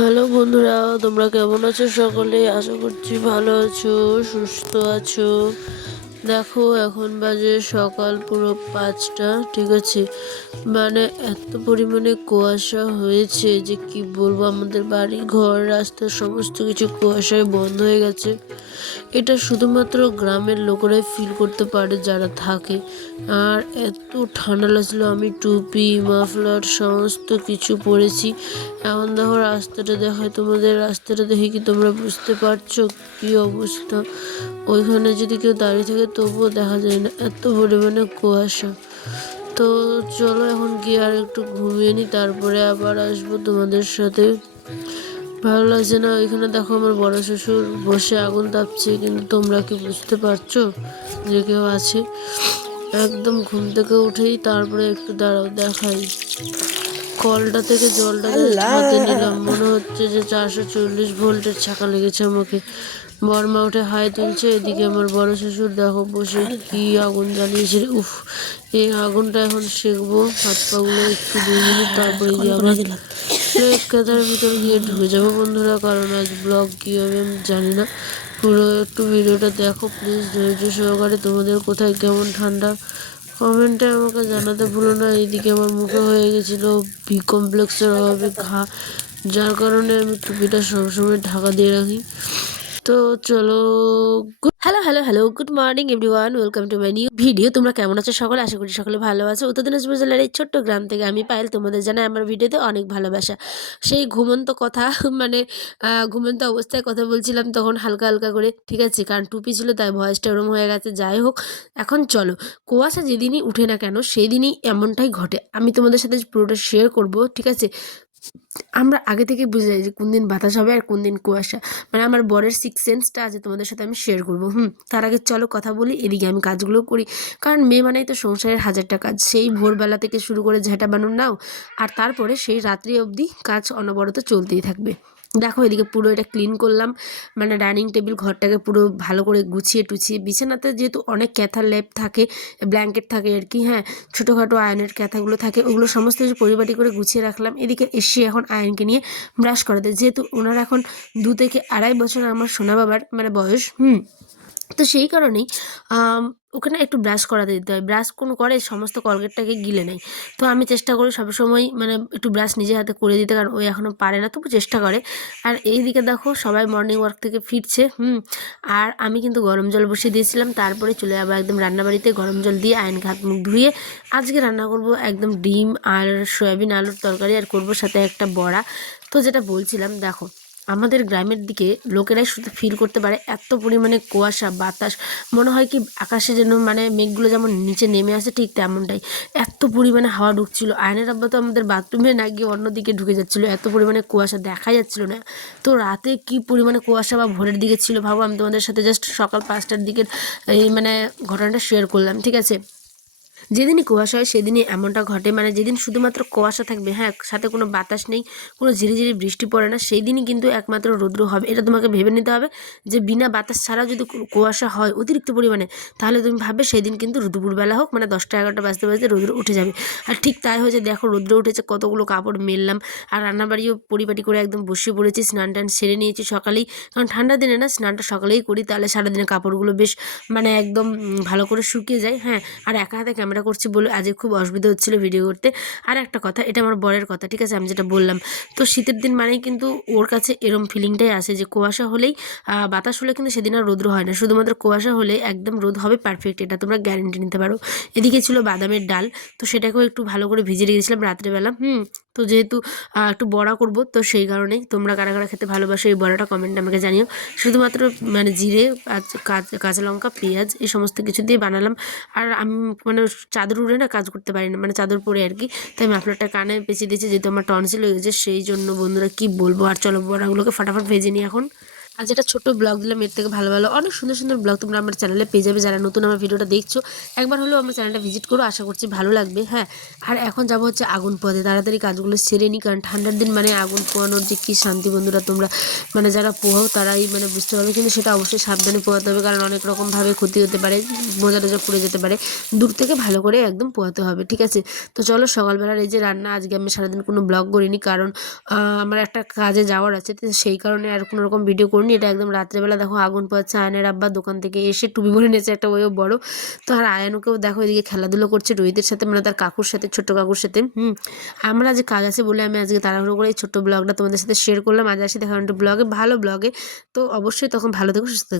Hello বন্ধুরা, তোমরা কেমন আছো? সকলে আশা করছি ভালো আছো, সুস্থ আছো। দেখো, এখন বাজে সকাল পুরো 5টা, ঠিক আছে। মানে এত পরিমাণে কুয়াশা হয়েছে যে কি বলবো, আমাদের বাড়ি ঘর রাস্তা সমস্ত কিছু কুয়াশায় বন্ধ হয়ে গেছে। এটা শুধুমাত্র গ্রামের লোকেরাই ফিল করতে পারে যারা থাকে। আর এত ঠান্ডা লাগছিল, আমি টুপি মাফলার সমস্ত কিছু পরেছি। এখন দেখো রাস্তাটা দেখায় তোমাদের, রাস্তাটা দেখে কি তোমরা বুঝতে পারছো কি অবস্থা? ওইখানে যদি কেউ দাঁড়িয়ে থাকে তবুও দেখা যায় না, এত পরিমাণে কুয়াশা। তো চলো এখন গিয়ে আর একটু ঘুমিয়ে নি, তারপরে আবার আসবো তোমাদের সাথে। ভালো লাগছে না? এখানে দেখো আমার বড় শ্বশুর বসে আগুন তাপছে, কিন্তু তোমরা কি বুঝতে পারছো যে কেউ আছে? একদম ঘুম থেকে উঠেই তারপরে একটু দাঁড়াও দেখাই, কলটা থেকে জলটা জাস্ট হাতে নিলাম, মনে হচ্ছে যে 440 ভোল্টের ছাকা লেগেছে আমাকে। বর্মা উঠে হাই তুলছে, এদিকে আমার বড় শ্বশুর দেখো বসে কি আগুন জ্বালিয়েছে। উফ, এই আগুনটা এখন সেকবো হাত পাগুলো একটু 2 মিনিট, তারপরে গিয়ে আবার কেদার ভিতর গিয়ে ঢুকে যাবো বন্ধুরা। কারণ আজ ব্লগ কী হবে আমি জানি না। পুরো একটু ভিডিওটা দেখো প্লিজ ধৈর্য সহকারে। তোমাদের কোথায় কেমন ঠান্ডা কমেন্টে আমাকে জানাতে ভুলো না। এইদিকে আমার মুখে হয়ে গেছিলো বি কমপ্লেক্সের অভাবে ঘা, যার কারণে আমি টুপিটা সবসময় ঢাকা দিয়ে রাখি। তো চলো, hello hello hello, good morning everyone, welcome to my new video. তোমরা কেমন আছো সকলে? আশা করি সকলে ভালো আছো। উত্তর দিনাজপুর জেলার এই ছোট্ট গ্রাম থেকে আমি পায়েল তোমাদের জানাই আমার ভিডিওতে অনেক ভালোবাসা। সেই ঘুমন্ত কথা মানে ঘুমন্ত অবস্থায় কথা বলছিলাম তখন হালকা হালকা করে, ঠিক আছে, কারণ টুপি ছিল তাই ভয়েসটা ওরম হয়ে গেছে। যাই হোক, এখন চলো, কুয়াশা যেদিনই উঠে না কেন সেই দিনই এমনটাই ঘটে। আমি তোমাদের সাথে পুরোটা শেয়ার করব, ঠিক আছে। আমরা আগে থেকে বুঝে যাই যে কোন দিন বাতাস হবে আর কোন দিন কুয়াশা। মানে আমার বরের সিক্স সেন্সটা আছে, তোমাদের সাথে আমি শেয়ার করবো। তার আগে চলো কথা বলি, এদিকে আমি কাজগুলো করি। কারণ মেয়ে মানেই তো সংসারের হাজারটা কাজ, সেই ভোরবেলা থেকে শুরু করে ঝাঁটা বানুন নাও, আর তারপরে সেই রাত্রি অবধি কাজ অনবরত চলতেই থাকবে। দেখো এদিকে পুরো এটা ক্লিন করলাম, মানে ডাইনিং টেবিল ঘরটাকে পুরো ভালো করে গুছিয়ে টুছিয়ে, বিছানাতে যেহেতু অনেক ক্যাথার লেপ থাকে, ব্ল্যাঙ্কেট থাকে আর কি, হ্যাঁ, ছোটোখাটো আয়নের ক্যাথাগুলো থাকে, ওগুলো সমস্ত কিছু পরিপাটি করে গুছিয়ে রাখলাম। এদিকে এসে এখন আয়নকে নিয়ে ব্রাশ করাতে, যেহেতু ওনার এখন 2 থেকে আড়াই বছর আমার সোনা বাবার মানে বয়স। তো সেই কারণেই ওখানে একটু ব্রাশ করাতে দিতে হয়। ব্রাশ কোনো করে সমস্ত কলগেটটাকে গিলে নেয়। তো আমি চেষ্টা করি সবসময় মানে একটু ব্রাশ নিজে হাতে করে দিতে, কারণ ওই এখনও পারে না, তবু চেষ্টা করে। আর এইদিকে দেখো সবাই মর্নিং ওয়াক থেকে ফিরছে। আর আমি কিন্তু গরম জল বসিয়ে দিয়েছিলাম, তারপরে চলে যাবো একদম রান্নাবাড়িতে। গরম জল দিয়ে আয়নকে হাত মুখ ধুয়ে আজকে রান্না করব একদম ডিম আর সয়াবিন আলুর তরকারি, আর করব সাথে একটা বড়া। তো যেটা বলছিলাম, দেখো আমাদের গ্রামের দিকে লোকেরাই শুধু ফিল করতে পারে এত পরিমাণে কুয়াশা বাতাস, মনে হয় কি আকাশে যেন মানে মেঘগুলো যেমন নিচে নেমে আসে, ঠিক তেমনটাই। এত পরিমাণে হাওয়া ঢুকছিল, আয়নের আব্বা তো আমাদের বাথরুমে না গিয়ে অন্যদিকে ঢুকে যাচ্ছিলো, এত পরিমাণে কুয়াশা দেখা যাচ্ছিল না। তো রাতে কি পরিমাণে কুয়াশা বা ভোরের দিকে ছিল ভাবো। আমি তোমাদের সাথে জাস্ট সকাল 5টার দিকের এই মানে ঘটনাটা শেয়ার করলাম, ঠিক আছে। যেদিনই কুয়াশা হয় সেদিনই এমনটা ঘটে, মানে যেদিন শুধুমাত্র কুয়াশা থাকবে, হ্যাঁ, সাথে কোনো বাতাস নেই, কোনো ঝিরিঝিরি বৃষ্টি পড়ে না, সেই দিনই কিন্তু একমাত্র রৌদ্র হবে। এটা তোমাকে ভেবে নিতে হবে যে বিনা বাতাস ছাড়াও যদি কুয়াশা হয় অতিরিক্ত পরিমাণে, তাহলে তুমি ভাববে সেই দিন কিন্তু দুপুরবেলা হোক, মানে 10টা 11টা বাজতে বাজতে রৌদ্র উঠে যাবে। আর ঠিক তাই হয়েছে, দেখো রৌদ্র উঠেছে, কতগুলো কাপড় মেললাম, আর রান্নাবাড়িও পরিপাটি করে একদম বসিয়ে পড়েছি। স্নান টান সেরে নিয়েছি সকালেই, কারণ ঠান্ডা দিনে না স্নানটা সকালেই করি, তাহলে সারাদিনে কাপড়গুলো বেশ মানে একদম ভালো করে শুকিয়ে যায়। হ্যাঁ, আর একা হাতে ক্যামেরা করছি বলে আজকে খুব অসুবিধা হচ্ছিলো ভিডিও করতে। আর একটা কথা, এটা আমার বরের কথা, ঠিক আছে, আমি যেটা বললাম। তো শীতের দিন মানেই কিন্তু ওর কাছে এরম ফিলিংটাই আসে যে কুয়াশা হলেই বাতাস হলে কিন্তু সেদিন আর রোদ্র হয় না, শুধুমাত্র কুয়াশা হলে একদম রোদ হবে পারফেক্ট, এটা তোমরা গ্যারেন্টি নিতে পারো। এদিকে ছিল বাদামের ডাল, তো সেটাকেও একটু ভালো করে ভিজে রেখেছিলাম রাত্রেবেলা। তো যেহেতু একটু বড়া করব, তো সেই কারণেই তোমরা কারা কারা খেতে ভালোবাসো এই বড়াটা কমেন্টে আমাকে জানিও। শুধুমাত্র মানে জিরে আর কাঁচা লঙ্কা পেঁয়াজ এই সমস্ত কিছু দিয়ে বানালাম। আর আমি মানে চাদর উড়ে না কাজ করতে পারি না, মানে চাদর পরে আর কি, তাই মাফলারটা কানে পেঁচিয়ে দিয়েছি, যেহেতু আমার টনসিল হয়ে গেছে, সেই জন্য বন্ধুরা কি বলবো। আর চলো বড়াগুলোকে ফাটাফাট ভেজে নিই এখন। আর যেটা ছোট্ট ব্লগ দিলাম এর থেকে ভালো ভালো অনেক সুন্দর সুন্দর ব্লগ তোমরা আমার চ্যানেলে পেয়ে যাবে। যারা নতুন আমার ভিডিওটা দেখছো একবার হলেও আমার চ্যানেলটা ভিজিট করো, আশা করছি ভালো লাগবে। হ্যাঁ, আর এখন যাবো হচ্ছে আগুন পোয়াতে, তাড়াতাড়ি কাজগুলো সেরে নিই, কারণ ঠান্ডার দিন মানে আগুন পোয়ানোর যে কী শান্তি বন্ধুরা, তোমরা মানে যারা পোহাও তারাই মানে বুঝতে পারবে। কিন্তু সেটা অবশ্যই সাবধানে পোয়াতে হবে, কারণ অনেক রকমভাবে ক্ষতি হতে পারে, মোজা টোজা পুড়ে যেতে পারে। দূর থেকে ভালো করে একদম পোয়াতে হবে, ঠিক আছে? তো চলো, সকালবেলার এই যে রান্না, আজকে আমি সারাদিন কোনো ব্লগ করিনি, কারণ আমার একটা কাজে যাওয়ার আছে, তো সেই কারণে আর কোনো রকম ভিডিও করিনি। এটা একদম রাত্রেবেলা দেখো আগুন পোয়াচ্ছে আয়নের আব্বা, দোকান থেকে এসে টুপি পরে নিয়েছে একটা, ওইও বড়। তো আর আয়ানুকেও দেখো এদিকে খেলাধুলো করছে রোহিতের সাথে, মানে তার কাকুর সাথে, ছোট্ট কাকুর সাথে। আমরা যে কাজ আছে বলে আমি আজকে তাড়াহুড়ো করে এই ছোট্ট ব্লগটা তোমাদের সাথে শেয়ার করলাম। আজ আসি দেখা ব্লগে, ভালো ব্লগে। তো অবশ্যই তখন ভালো থেকো, সুস্থ থেকো।